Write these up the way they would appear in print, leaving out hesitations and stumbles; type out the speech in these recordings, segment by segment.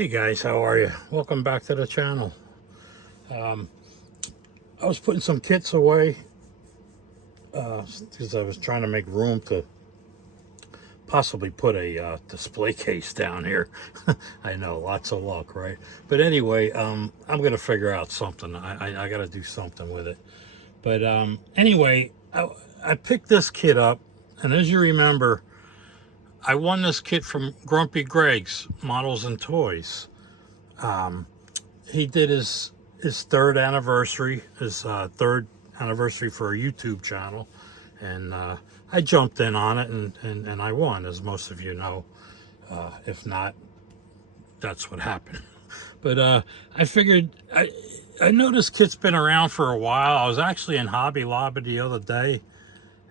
Hey guys, how are you? Welcome back to the channel. I was putting some kits away because I was trying to make room to possibly put a display case down here. I know, lots of luck, right? But anyway, I'm going to figure out something. I got to do something with it. But anyway, I picked this kit up, and as you remember, I won this kit from Grumpy Greg's Models and Toys. He did his third anniversary, third anniversary for a YouTube channel, and I jumped in on it and I won, as most of you know. If not, that's what happened. But I figured I know this kit's been around for a while. I was actually in Hobby Lobby the other day,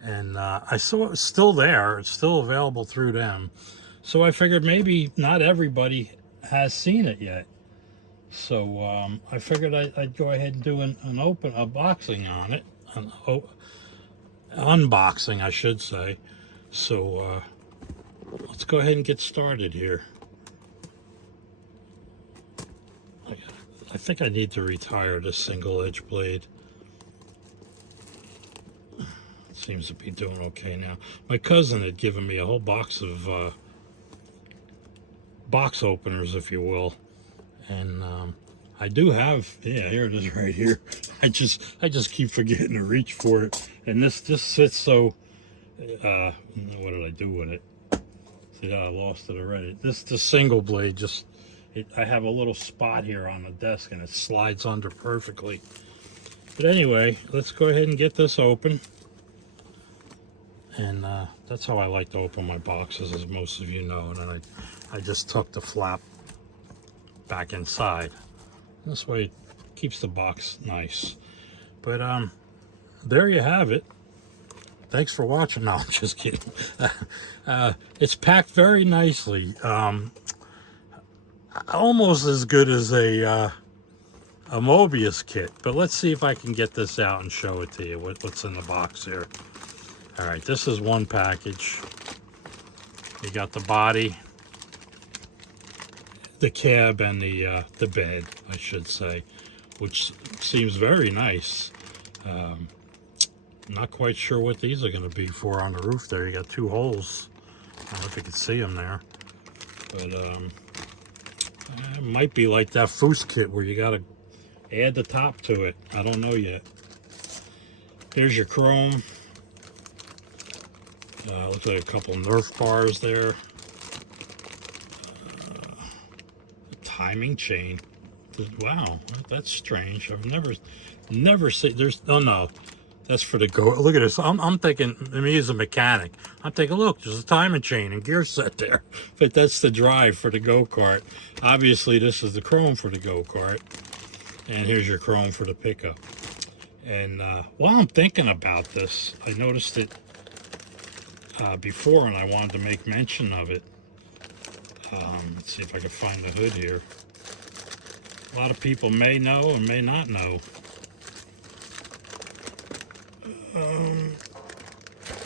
and I saw it was still there. It's still available through them. So I figured maybe not everybody has seen it yet. So I figured I'd go ahead and do a boxing on it, unboxing, I should say. So let's go ahead and get started here. I think I need to retire this single edge blade. It seems to be doing okay now. My cousin had given me a whole box of box openers, if you will. And I do have, yeah, here it is right here. I just keep forgetting to reach for it. And this sits so, what did I do with it? See, I lost it already. This single blade I have a little spot here on the desk and it slides under perfectly. But anyway, let's go ahead and get this open. And that's how I like to open my boxes, as most of you know. And then I just tuck the flap back inside. This way it keeps the box nice. But there you have it. Thanks for watching. No, I'm just kidding. It's packed very nicely. Almost as good as a Mobius kit. But let's see if I can get this out and show it to you, what's in the box here. All right, this is one package. You got the body, the cab, and the bed, I should say, which seems very nice. Not quite sure what these are going to be for on the roof there. You got two holes. I don't know if you can see them there. But it might be like that Foos kit where you got to add the top to it. I don't know yet. There's your chrome. Looks like a couple Nerf bars there. Timing chain. Wow, that's strange. I've never seen. There's no. That's for the go. Look at this. I'm thinking. Me as a mechanic, I'm thinking. Look, there's a timing chain and gear set there. But that's the drive for the go-kart. Obviously, this is the chrome for the go-kart, and here's your chrome for the pickup. And while I'm thinking about this, I noticed it before, and I wanted to make mention of it. Let's see if I can find the hood here. A lot of people may know and may not know.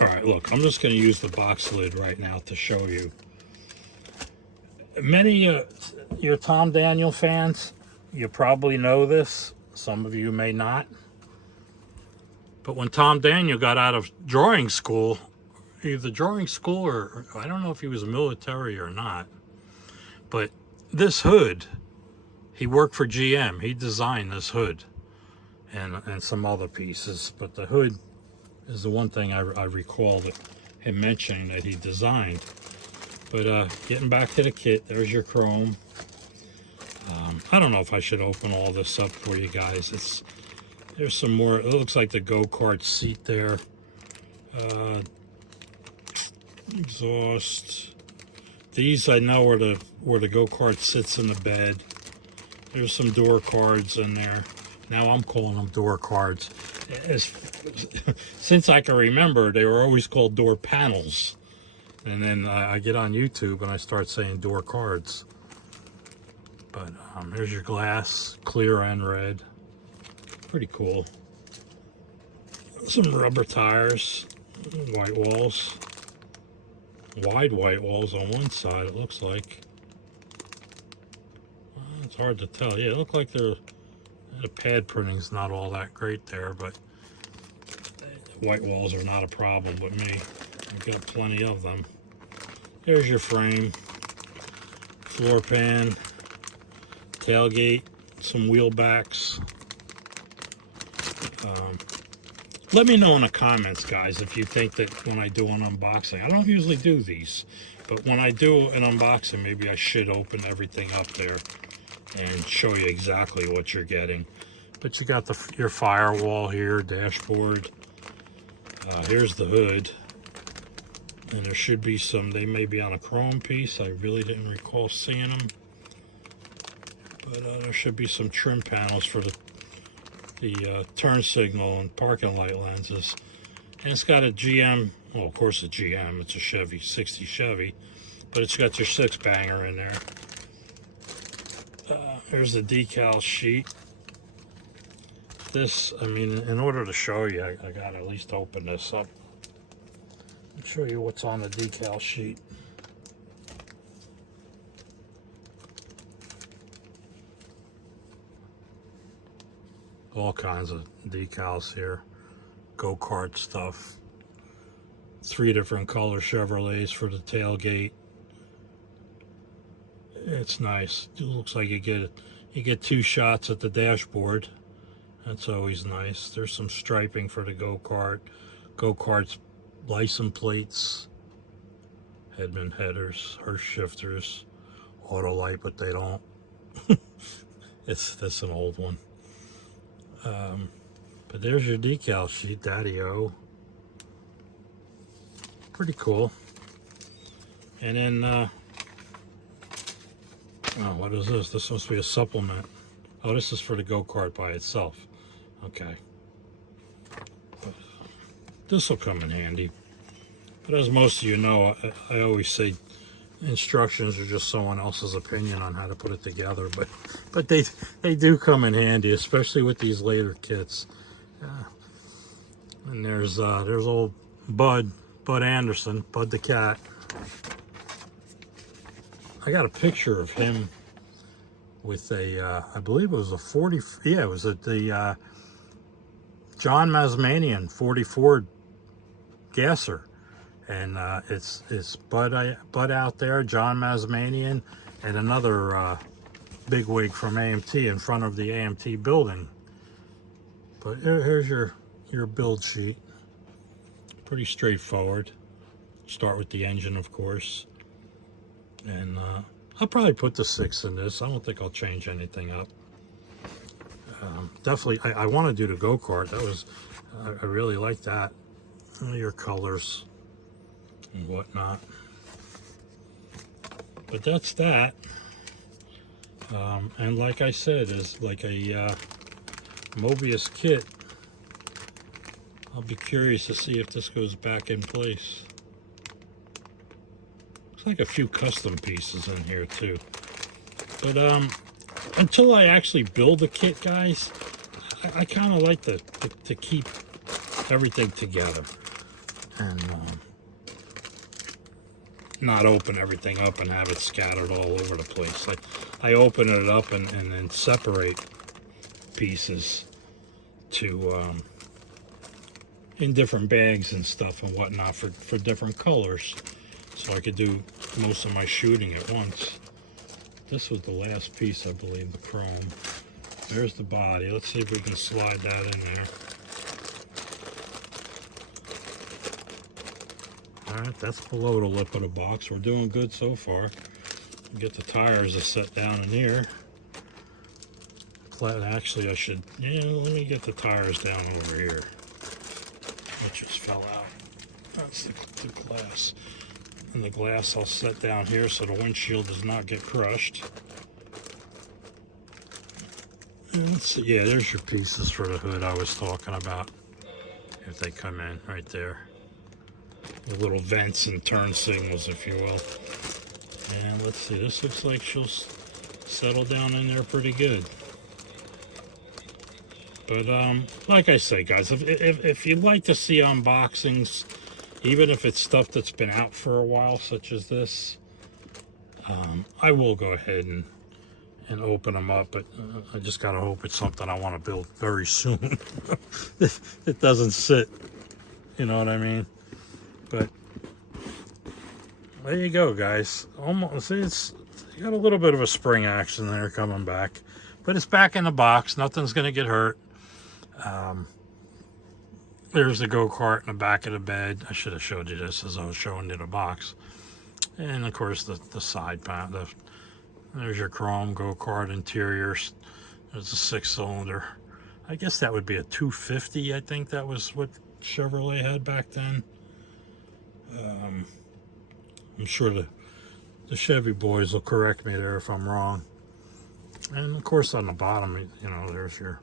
All right, look, I'm just going to use the box lid right now to show you. Many your Tom Daniel fans, you probably know this. Some of you may not. But when Tom Daniel got out of drawing school, either drawing school or I don't know if he was military or not, but this hood, he worked for GM. He designed this hood and some other pieces, but the hood is the one thing I recall him mentioning that he designed. But getting back to the kit, there's your chrome. I don't know if I should open all this up for you guys. There's some more. It looks like the go-kart seat there. Exhaust. These I know where the go-kart sits in the bed. There's some door cards in there. Now I'm calling them door cards. Since I can remember, they were always called door panels. And then I get on YouTube and I start saying door cards. But here's your glass, clear and red. Pretty cool. Some rubber tires, white walls. Wide white walls on one side, it looks like. It's hard to tell. Yeah, it looked like the pad printing's not all that great there, but white walls are not a problem with me. I've got plenty of them. There's your frame, floor pan, tailgate, some wheel backs. Let me know in the comments, guys, if you think that when I do an unboxing, I don't usually do these, but when I do an unboxing, maybe I should open everything up there and show you exactly what you're getting. But you got your firewall here, dashboard. Here's the hood. And there should be some, they may be on a chrome piece. I really didn't recall seeing them. But there should be some trim panels for the turn signal and parking light lenses. And it's got a GM, well, of course a GM, it's a Chevy, 60 Chevy, but it's got your 6-banger in there. There's the decal sheet. This, I mean, in order to show you, I gotta at least open this up and show you what's on the decal sheet. All kinds of decals here, go-kart stuff. 3 different color Chevrolets for the tailgate. It's nice. It looks like you get 2 shots at the dashboard. That's always nice. There's some striping for the go-kart. Go-kart's license plates, Hedman headers, Hurst shifters, auto light, but they don't. That's an old one. But there's your decal sheet, Daddy-O. Pretty cool. And then, oh, what is this? This must be a supplement. Oh, this is for the go-kart by itself. Okay. This will come in handy. But as most of you know, I always say instructions are just someone else's opinion on how to put it together, but they do come in handy, especially with these later kits. And there's old Bud Anderson, Bud the cat. I got a picture of him with a I believe it was a 40, yeah, it was the John Mazmanian 44 gasser. And it's Bud out there, John Mazmanian, and another bigwig from AMT in front of the AMT building. But here's your build sheet. Pretty straightforward. Start with the engine, of course. And I'll probably put the 6 in this. I don't think I'll change anything up. Definitely, I want to do the go-kart. That was, I really like that. Your colors and whatnot. But that's that. And like I said, is like a Mobius kit. I'll be curious to see if this goes back in place. Looks like a few custom pieces in here too. But until I actually build the kit, guys, I kind of like to keep everything together and not open everything up and have it scattered all over the place. I open it up and then separate pieces to in different bags and stuff and whatnot for different colors, so I could do most of my shooting at once. This was the last piece, I believe, the chrome. There's the body. Let's see if we can slide that in there. Alright, that's below the lip of the box. We're doing good so far. Get the tires to set down in here. Actually, I should, yeah, let me get the tires down over here. It just fell out. That's the glass. And the glass I'll set down here so the windshield does not get crushed. And let's see, yeah, there's your pieces for the hood I was talking about. If they come in right there. The little vents and turn signals, if you will. And let's see, this looks like she'll settle down in there pretty good. But like I say, guys, if you'd like to see unboxings, even if it's stuff that's been out for a while, such as this, I will go ahead and open them up, but I just gotta hope it's something I want to build very soon. It doesn't sit, you know what I mean? But there you go, guys. Almost, it's got a little bit of a spring action there coming back, but it's back in the box. Nothing's gonna get hurt. There's the go-kart in the back of the bed. I should have showed you this as I was showing you the box. And of course the side panel. There's your chrome go-kart interiors. There's a 6-cylinder. I guess that would be a 250. I think that was what Chevrolet had back then. I'm sure the Chevy boys will correct me there if I'm wrong. And of course on the bottom, you know, there's your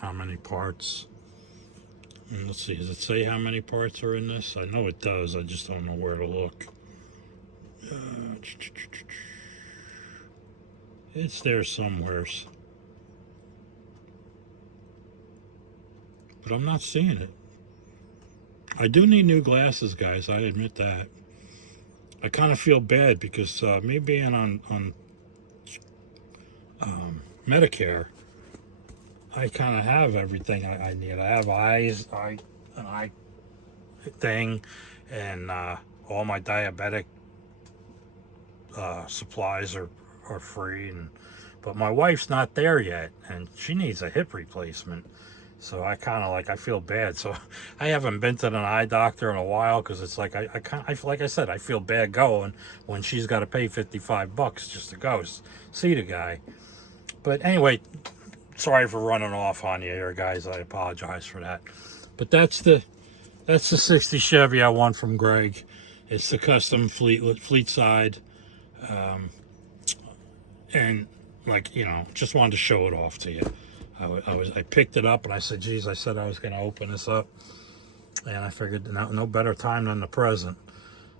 how many parts. And let's see, does it say how many parts are in this? I know it does, I just don't know where to look. It's there somewheres, but I'm not seeing it. I do need new glasses, guys, I admit that. I kind of feel bad because me being on Medicare, I kind of have everything I need. I have an eye thing, and all my diabetic supplies are free. But my wife's not there yet, and she needs a hip replacement. So I kind of I feel bad. So I haven't been to an eye doctor in a while because it's like I like I said, I feel bad going when she's got to pay $55 just to go see the guy. But anyway, sorry for running off on you here, guys. I apologize for that. But that's the 60 Chevy I won from Greg. It's the custom fleet side, and you know, just wanted to show it off to you. I picked it up and I said, geez, I said I was going to open this up, and I figured no better time than the present.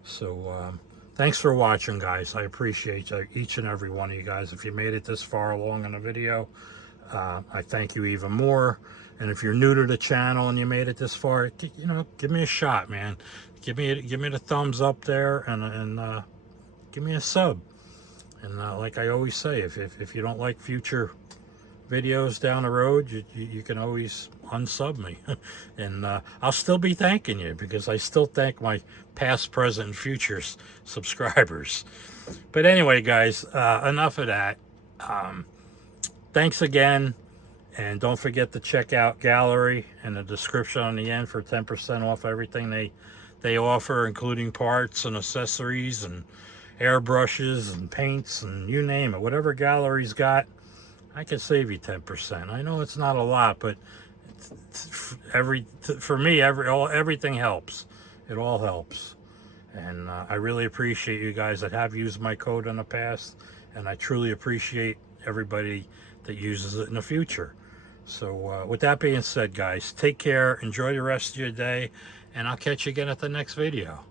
So thanks for watching, guys. I appreciate each and every one of you guys. If you made it this far along in the video, I thank you even more. And if you're new to the channel and you made it this far, you know, give me a shot, man. Give me the thumbs up there, and give me a sub. And like I always say, if you don't like future videos down the road, you can always unsub me. And I'll still be thanking you, because I still thank my past, present, and future subscribers. But anyway, guys, enough of that. Thanks again, and don't forget to check out Gallery in the description on the end for 10% off everything they offer, including parts and accessories and airbrushes and paints and you name it. Whatever Gallery's got, I can save you 10%. I know it's not a lot, but for me, everything helps. It all helps. And I really appreciate you guys that have used my code in the past, and I truly appreciate everybody that uses it in the future. So with that being said, guys, take care, enjoy the rest of your day, and I'll catch you again at the next video.